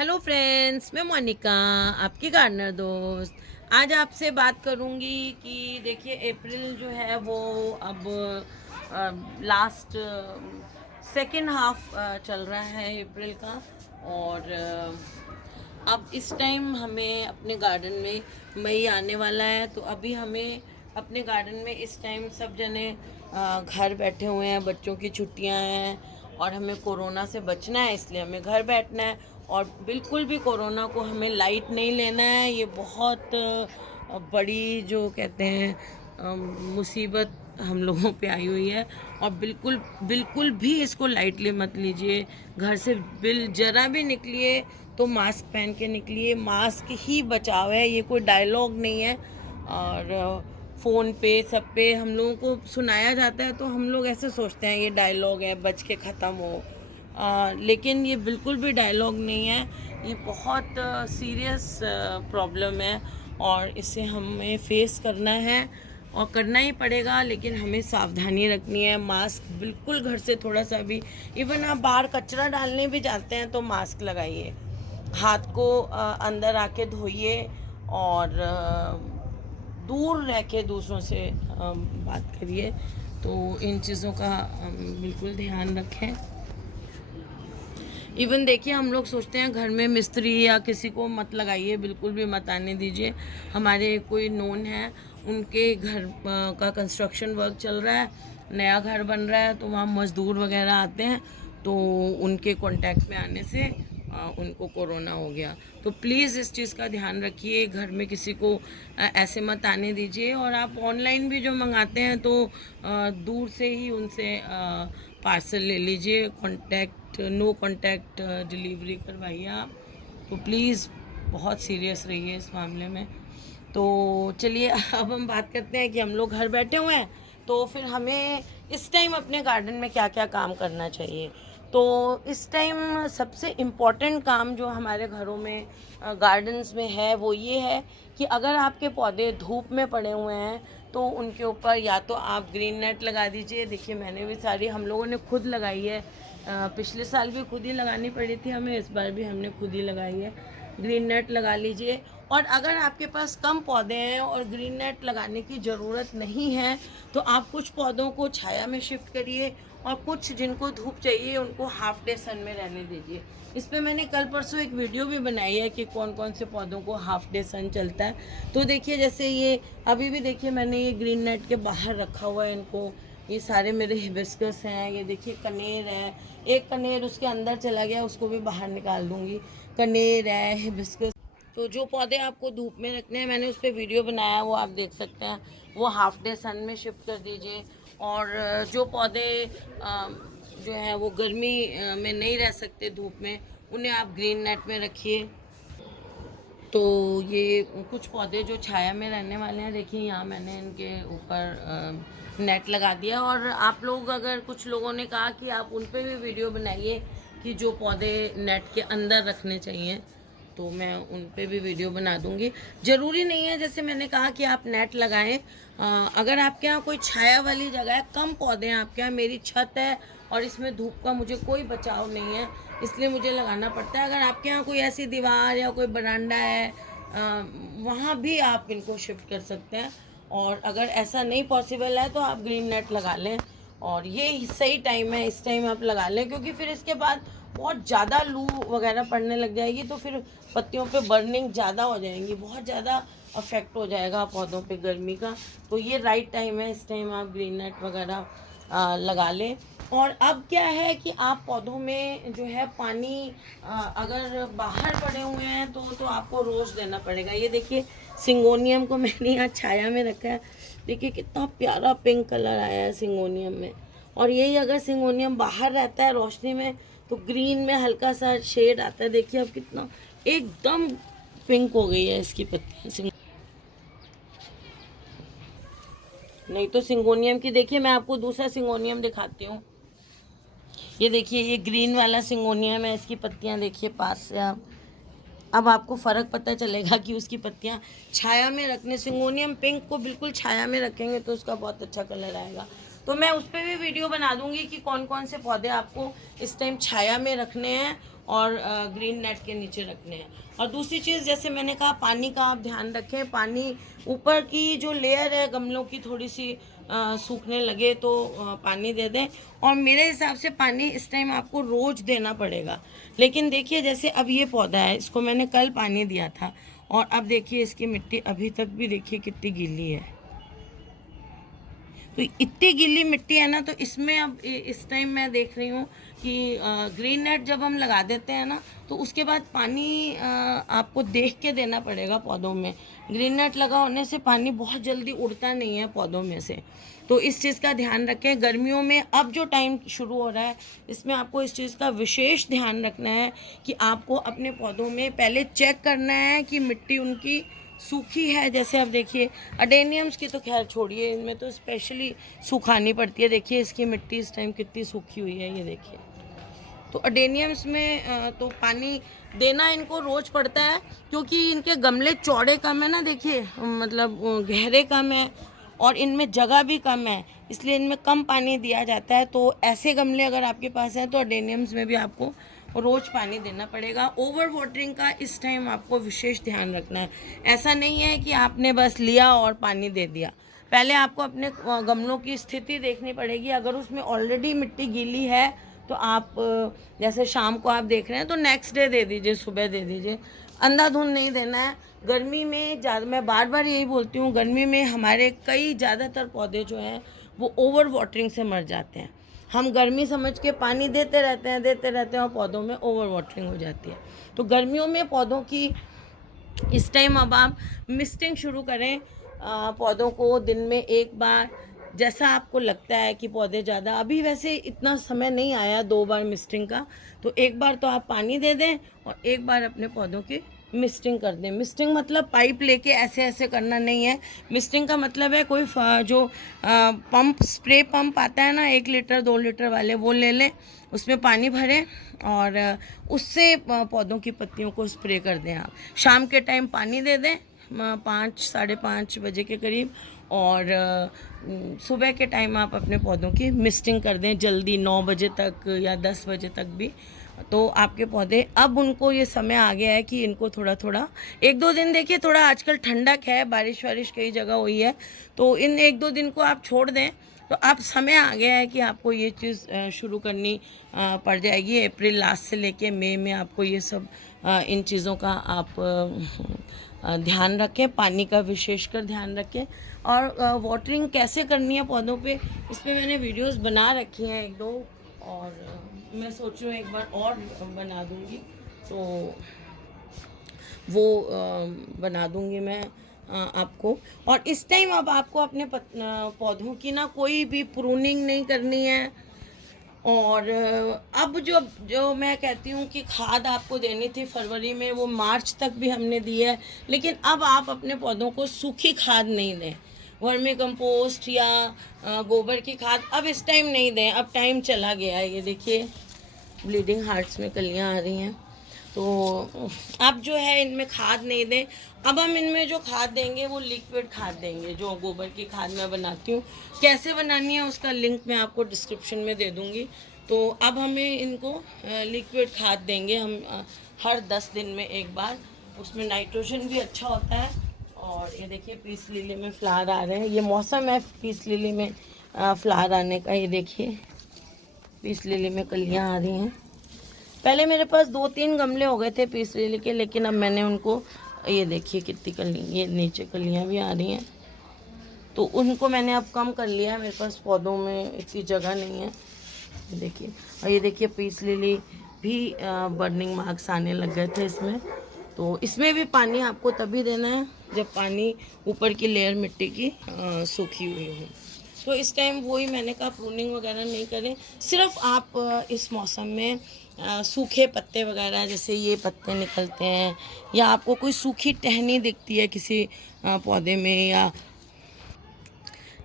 Hello friends, मैं मोनिका, आपकी gardener दोस्त। आज आपसे बात करूंगी कि देखिए अप्रैल जो है वो अब लास्ट सेकेंड हाफ चल रहा है अप्रैल का। और अब इस टाइम हमें अपने गार्डन में मई आने वाला है, तो अभी हमें अपने गार्डन में इस टाइम सब जने घर बैठे हुए हैं, बच्चों की छुट्टियां हैं और हमें कोरोना से बचना है, इसलिए हमें घर बैठना है। और बिल्कुल भी कोरोना को हमें लाइट नहीं लेना है। ये बहुत बड़ी जो कहते हैं मुसीबत हम लोगों पे आई हुई है। और बिल्कुल बिल्कुल भी इसको लाइटली मत लीजिए। घर से जरा भी निकलिए तो मास्क पहन के निकलिए। मास्क ही बचाव है, ये कोई डायलॉग नहीं है। और फ़ोन पे सब पे हम लोगों को सुनाया जाता है तो हम लोग ऐसे सोचते हैं ये डायलॉग है, बच के ख़त्म हो। लेकिन ये बिल्कुल भी डायलॉग नहीं है। ये बहुत सीरियस प्रॉब्लम है और इसे हमें फेस करना है और करना ही पड़ेगा। लेकिन हमें सावधानी रखनी है। मास्क बिल्कुल घर से थोड़ा सा भी, इवन आप बाहर कचरा डालने भी जाते हैं तो मास्क लगाइए। हाथ को अंदर आके धोइए और दूर रह के दूसरों से बात करिए। तो इन चीज़ों का बिल्कुल ध्यान रखें। इवन देखिए हम लोग सोचते हैं घर में मिस्त्री या किसी को मत लगाइए, बिल्कुल भी मत आने दीजिए। हमारे कोई नोन है, उनके घर का कंस्ट्रक्शन वर्क चल रहा है, नया घर बन रहा है, तो वहाँ मज़दूर वगैरह आते हैं, तो उनके कांटेक्ट में आने से उनको कोरोना हो गया। तो प्लीज़ इस चीज़ का ध्यान रखिए, घर में किसी को ऐसे मत आने दीजिए। और आप ऑनलाइन भी जो मंगाते हैं तो दूर से ही उनसे पार्सल ले लीजिए। नो कॉन्टैक्ट डिलीवरी करवाइए आप। तो प्लीज़ बहुत सीरियस रहिए इस मामले में। तो चलिए अब हम बात करते हैं कि हम लोग घर बैठे हुए हैं, तो फिर हमें इस टाइम अपने गार्डन में क्या क्या काम करना चाहिए। तो इस टाइम सबसे इम्पॉर्टेंट काम जो हमारे घरों में गार्डन्स में है वो ये है कि अगर आपके पौधे धूप में पड़े हुए हैं तो उनके ऊपर या तो आप ग्रीन नेट लगा दीजिए। देखिए मैंने भी सारी हम लोगों ने खुद लगाई है। पिछले साल भी खुद ही लगानी पड़ी थी हमें, इस बार भी हमने खुद ही लगाई है। ग्रीन नेट लगा लीजिए। और अगर आपके पास कम पौधे हैं और ग्रीन नेट लगाने की ज़रूरत नहीं है तो आप कुछ पौधों को छाया में शिफ्ट करिए और कुछ जिनको धूप चाहिए उनको हाफ डे सन में रहने दीजिए। इस पर मैंने कल परसों एक वीडियो भी बनाई है कि कौन कौन से पौधों को हाफ डे सन चलता है। तो देखिए जैसे ये अभी भी देखिए मैंने ये ग्रीन नेट के बाहर रखा हुआ है इनको। ये सारे मेरे हिबिस्कस हैं, ये देखिए कनेर है। एक कनेर उसके अंदर चला गया, उसको भी बाहर निकाल दूंगी। कनेर है, हिबिस्कस। तो जो पौधे आपको धूप में रखने हैं, मैंने उस पर वीडियो बनाया, वो आप देख सकते हैं। वो हाफ डे सन में शिफ्ट कर दीजिए। और जो पौधे जो है वो गर्मी में नहीं रह सकते धूप में, उन्हें आप ग्रीन नेट में रखिए। तो ये कुछ पौधे जो छाया में रहने वाले हैं, देखिए यहाँ मैंने इनके ऊपर नेट लगा दिया। और आप लोग, अगर कुछ लोगों ने कहा कि आप उन पर भी वीडियो बनाइए कि जो पौधे नेट के अंदर रखने चाहिए, तो मैं उन पे भी वीडियो बना दूंगी। ज़रूरी नहीं है जैसे मैंने कहा कि आप नेट लगाएं। अगर आपके यहाँ कोई छाया वाली जगह है, कम पौधे हैं आपके यहाँ, मेरी छत है और इसमें धूप का मुझे कोई बचाव नहीं है, इसलिए मुझे लगाना पड़ता है। अगर आपके यहाँ कोई ऐसी दीवार या कोई बरांडा है, वहाँ भी आप इनको शिफ्ट कर सकते हैं। और अगर ऐसा नहीं पॉसिबल है तो आप ग्रीन नेट लगा लें। और ये सही टाइम है, इस टाइम आप लगा लें, क्योंकि फिर इसके बाद बहुत ज़्यादा लू वगैरह पड़ने लग जाएगी तो फिर पत्तियों पे बर्निंग ज़्यादा हो जाएंगी, बहुत ज़्यादा अफेक्ट हो जाएगा पौधों पे गर्मी का। तो ये राइट टाइम है, इस टाइम आप ग्रीन नेट वगैरह लगा लें। और अब क्या है कि आप पौधों में जो है पानी अगर बाहर पड़े हुए हैं तो आपको रोज़ देना पड़ेगा। ये देखिए सिंगोनियम को मैंने यहाँ छाया में रखा है। देखिए कितना प्यारा पिंक कलर आया है सिंगोनियम में। और यही अगर सिंगोनियम बाहर रहता है रोशनी में तो ग्रीन में हल्का सा शेड आता है। देखिए अब कितना एकदम पिंक हो गई है इसकी पत्तियाँ। नहीं तो सिंगोनियम की देखिए, मैं आपको दूसरा सिंगोनियम दिखाती हूँ। ये देखिए ये ग्रीन वाला सिंगोनियम है, इसकी पत्तियाँ देखिए पास से आप। अब आपको फ़र्क पता चलेगा कि उसकी पत्तियाँ छाया में रखने, सिंगोनियम पिंक को बिल्कुल छाया में रखेंगे तो उसका बहुत अच्छा कलर आएगा। तो मैं उस पर भी वीडियो बना दूंगी कि कौन कौन से पौधे आपको इस टाइम छाया में रखने हैं और ग्रीन नेट के नीचे रखने हैं। और दूसरी चीज़, जैसे मैंने कहा, पानी का आप ध्यान रखें। पानी ऊपर की जो लेयर है गमलों की थोड़ी सी सूखने लगे तो पानी दे दें। और मेरे हिसाब से पानी इस टाइम आपको रोज़ देना पड़ेगा। लेकिन देखिए, जैसे अब ये पौधा है, इसको मैंने कल पानी दिया था और अब देखिए इसकी मिट्टी अभी तक भी देखिए कितनी गीली है। तो इतनी गीली मिट्टी है ना, तो इसमें अब इस टाइम मैं देख रही हूँ कि ग्रीन नेट जब हम लगा देते हैं ना, तो उसके बाद पानी आपको देख के देना पड़ेगा पौधों में। ग्रीन नेट लगा होने से पानी बहुत जल्दी उड़ता नहीं है पौधों में से, तो इस चीज़ का ध्यान रखें। गर्मियों में अब जो टाइम शुरू हो रहा है, इसमें आपको इस चीज़ का विशेष ध्यान रखना है कि आपको अपने पौधों में पहले चेक करना है कि मिट्टी उनकी सूखी है। जैसे अब देखिए अडेनियम्स की तो खैर छोड़िए, इनमें तो स्पेशली सुखानी पड़ती है। देखिए इसकी मिट्टी इस टाइम कितनी सूखी हुई है, ये देखिए। तो अडेनियम्स में तो पानी देना इनको रोज़ पड़ता है, क्योंकि इनके गमले चौड़े कम है ना, देखिए मतलब गहरे कम है और इनमें जगह भी कम है, इसलिए इनमें कम पानी दिया जाता है। तो ऐसे गमले अगर आपके पास हैं तो अडेनियम्स में भी आपको रोज़ पानी देना पड़ेगा। ओवर वाटरिंग का इस टाइम आपको विशेष ध्यान रखना है। ऐसा नहीं है कि आपने बस लिया और पानी दे दिया। पहले आपको अपने गमलों की स्थिति देखनी पड़ेगी। अगर उसमें ऑलरेडी मिट्टी गीली है तो आप जैसे शाम को आप देख रहे हैं तो नेक्स्ट डे दे दीजिए, सुबह दे दीजिए। अंधाधुंध नहीं देना है। गर्मी में ज़्यादा, मैं बार बार यही बोलती हूँ, गर्मी में हमारे कई ज़्यादातर पौधे जो हैं वो ओवर वाटरिंग से मर जाते हैं। हम गर्मी समझ के पानी देते रहते हैं और पौधों में ओवर वाटरिंग हो जाती है। तो गर्मियों में पौधों की इस टाइम अब आप मिस्टिंग शुरू करें पौधों को दिन में एक बार। जैसा आपको लगता है कि पौधे ज़्यादा, अभी वैसे इतना समय नहीं आया 2 बार मिस्टिंग का, तो एक बार तो आप पानी दे दें और एक बार अपने पौधों की मिस्टिंग कर दें। मिस्टिंग मतलब पाइप लेके ऐसे ऐसे करना नहीं है। मिस्टिंग का मतलब है कोई जो पंप, स्प्रे पंप आता है ना 1 लीटर 2 लीटर वाले, वो ले लें, उसमें पानी भरें और उससे पौधों की पत्तियों को स्प्रे कर दें। आप शाम के टाइम पानी दे दें 5 साढ़े 5 बजे के करीब, और सुबह के टाइम आप अपने पौधों की मिस्टिंग कर दें जल्दी 9 बजे तक या 10 बजे तक भी। तो आपके पौधे, अब उनको ये समय आ गया है कि इनको थोड़ा थोड़ा 1-2 दिन, देखिए थोड़ा आजकल ठंडक है, बारिश वारिश कई जगह हुई है, तो इन 1-2 दिन को आप छोड़ दें। तो अब समय आ गया है कि आपको ये चीज़ शुरू करनी पड़ जाएगी। अप्रैल लास्ट से लेके मई में आपको ये सब इन चीज़ों का आप ध्यान रखें। पानी का विशेषकर ध्यान रखें। और वाटरिंग कैसे करनी है पौधों पे, इस पर मैंने वीडियोस बना रखी हैं 1-2, और मैं सोच रही हूँ एक बार और बना दूँगी, तो वो बना दूँगी मैं आपको। और इस टाइम अब आपको अपने पौधों की ना कोई भी प्रूनिंग नहीं करनी है। और अब जो मैं कहती हूँ कि खाद आपको देनी थी फरवरी में, वो मार्च तक भी हमने दी है। लेकिन अब आप अपने पौधों को सूखी खाद नहीं दें। वर्मी कंपोस्ट या गोबर की खाद अब इस टाइम नहीं दें, अब टाइम चला गया है। ये देखिए ब्लीडिंग हार्ट्स में कलियाँ आ रही हैं, तो अब जो है इनमें खाद नहीं दें। अब हम इनमें जो खाद देंगे वो लिक्विड खाद देंगे, जो गोबर की खाद मैं बनाती हूँ। कैसे बनानी है उसका लिंक मैं आपको डिस्क्रिप्शन में दे दूँगी। तो अब हमें इनको लिक्विड खाद देंगे हम हर 10 दिन में एक बार। उसमें नाइट्रोजन भी अच्छा होता है। और ये देखिए पीस लिली में फ्लावर आ रहे हैं, ये मौसम है पीस लिली में फ्लावर आने का। ये देखिए पीस लिली में कलियाँ आ रही हैं। पहले मेरे पास 2-3 गमले हो गए थे पीस लिली के, लेकिन अब मैंने उनको, ये देखिए कितनी कली, ये नीचे कलियाँ भी आ रही हैं, तो उनको मैंने अब कम कर लिया है। मेरे पास पौधों में इतनी जगह नहीं है। देखिए, और ये देखिए पीस लिली भी बर्निंग मार्क्स आने लग गए थे इसमें। तो इसमें भी पानी आपको तभी देना है जब पानी ऊपर की लेयर मिट्टी की सूखी हुई हो। तो इस टाइम वही मैंने कहा, प्रूनिंग वगैरह नहीं करें। सिर्फ आप इस मौसम में सूखे पत्ते वगैरह, जैसे ये पत्ते निकलते हैं या आपको कोई सूखी टहनी दिखती है किसी पौधे में,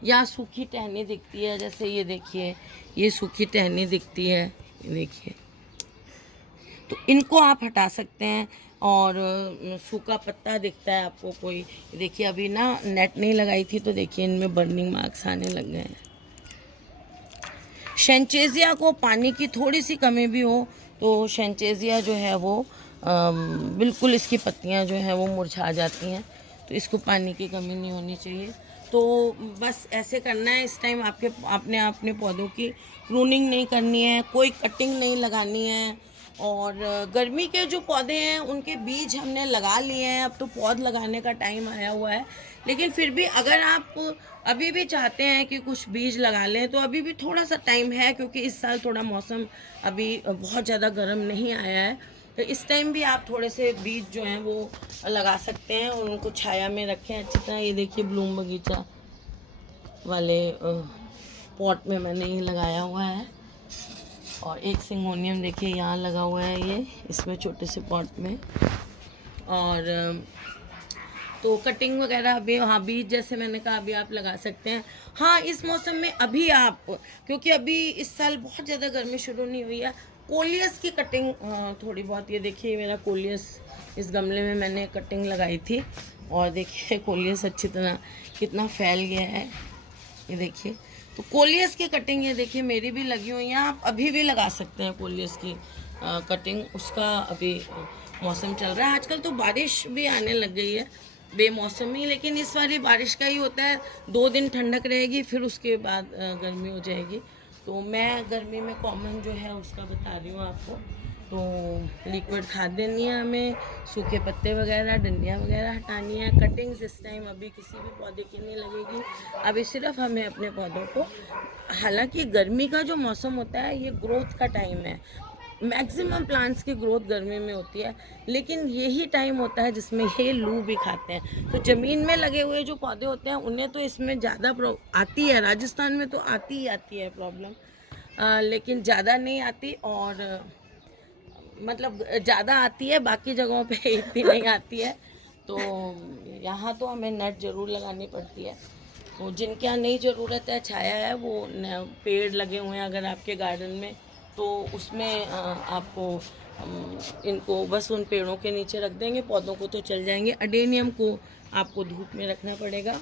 या सूखी टहनी दिखती है, जैसे ये देखिए ये सूखी टहनी दिखती है, ये देखिए, तो इनको आप हटा सकते हैं। और सूखा पत्ता दिखता है आपको कोई, देखिए अभी ना नेट नहीं लगाई थी तो देखिए इनमें बर्निंग मार्क्स आने लग गए हैं। शेंचेजिया को पानी की थोड़ी सी कमी भी हो तो शैंचेजिया जो है वो बिल्कुल इसकी पत्तियां जो हैं वो मुरझा जाती हैं, तो इसको पानी की कमी नहीं होनी चाहिए। तो बस ऐसे करना है इस टाइम, आपने अपने पौधों की प्रूनिंग नहीं करनी है, कोई कटिंग नहीं लगानी है। और गर्मी के जो पौधे हैं उनके बीज हमने लगा लिए हैं, अब तो पौध लगाने का टाइम आया हुआ है। लेकिन फिर भी अगर आप अभी भी चाहते हैं कि कुछ बीज लगा लें तो अभी भी थोड़ा सा टाइम है, क्योंकि इस साल थोड़ा मौसम अभी बहुत ज़्यादा गर्म नहीं आया है। तो इस टाइम भी आप थोड़े से बीज जो हैं वो लगा सकते हैं और उनको छाया में रखें अच्छी तरह। ये देखिए ब्लूम बगीचा वाले पॉट में मैंने ये लगाया हुआ है। और एक सिंगोनियम देखिए यहाँ लगा हुआ है, ये इसमें छोटे से पॉट में। और तो कटिंग वगैरह भी, हाँ बीज जैसे मैंने कहा अभी आप लगा सकते हैं। हाँ इस मौसम में अभी आप, क्योंकि अभी इस साल बहुत ज़्यादा गर्मी शुरू नहीं हुई है, कोलियस की कटिंग थोड़ी बहुत, ये देखिए मेरा कोलियस इस गमले में मैंने कटिंग लगाई थी और देखिए कोलियस अच्छी तरह कितना फैल गया है, ये देखिए। तो कोलियस की कटिंग ये देखिए मेरी भी लगी हुई है, आप अभी भी लगा सकते हैं कोलियस की कटिंग। उसका अभी मौसम चल रहा है, आजकल तो बारिश भी आने लग गई है बेमौसमी, लेकिन इस बारी बारिश का ही होता है, 2 दिन ठंडक रहेगी फिर उसके बाद गर्मी हो जाएगी। तो मैं गर्मी में कॉमन जो है उसका बता रही हूँ आपको। तो लिक्विड खाद देनी है हमें, सूखे पत्ते वगैरह, डंडियाँ वगैरह हटानी है। कटिंग्स इस टाइम अभी किसी भी पौधे की नहीं लगेगी, अभी सिर्फ हमें अपने पौधों को, हालांकि गर्मी का जो मौसम होता है ये ग्रोथ का टाइम है, मैक्सिमम प्लांट्स की ग्रोथ गर्मी में होती है, लेकिन यही टाइम होता है जिसमें ये लू भी खाते हैं। तो ज़मीन में लगे हुए जो पौधे होते हैं उन्हें तो इसमें ज़्यादा आती है, राजस्थान में तो आती ही आती है प्रॉब्लम, लेकिन ज़्यादा नहीं आती। और मतलब ज़्यादा आती है, बाकी जगहों पे इतनी नहीं आती है। तो यहाँ तो हमें नेट ज़रूर लगानी पड़ती है। तो जिनके यहाँ नहीं ज़रूरत है, छाया है, वो पेड़ लगे हुए हैं अगर आपके गार्डन में, तो उसमें आपको इनको बस उन पेड़ों के नीचे रख देंगे, पौधों को तो चल जाएंगे। अडेनियम को आपको धूप में रखना पड़ेगा।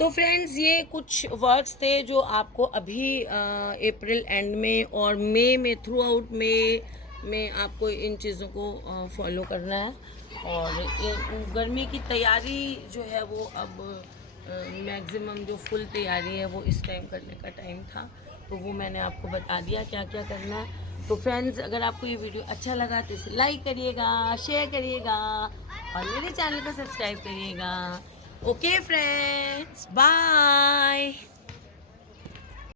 तो फ्रेंड्स ये कुछ वर्क्स थे जो आपको अभी अप्रैल एंड में और मई में, थ्रू आउट मई में आपको इन चीज़ों को फॉलो करना है। और गर्मी की तैयारी जो है वो अब मैक्सिमम जो फुल तैयारी है वो इस टाइम करने का टाइम था, तो वो मैंने आपको बता दिया क्या क्या करना है। तो फ्रेंड्स अगर आपको ये वीडियो अच्छा लगा तो इसे लाइक करिएगा, शेयर करिएगा और मेरे चैनल को सब्सक्राइब करिएगा। Okay friends, bye.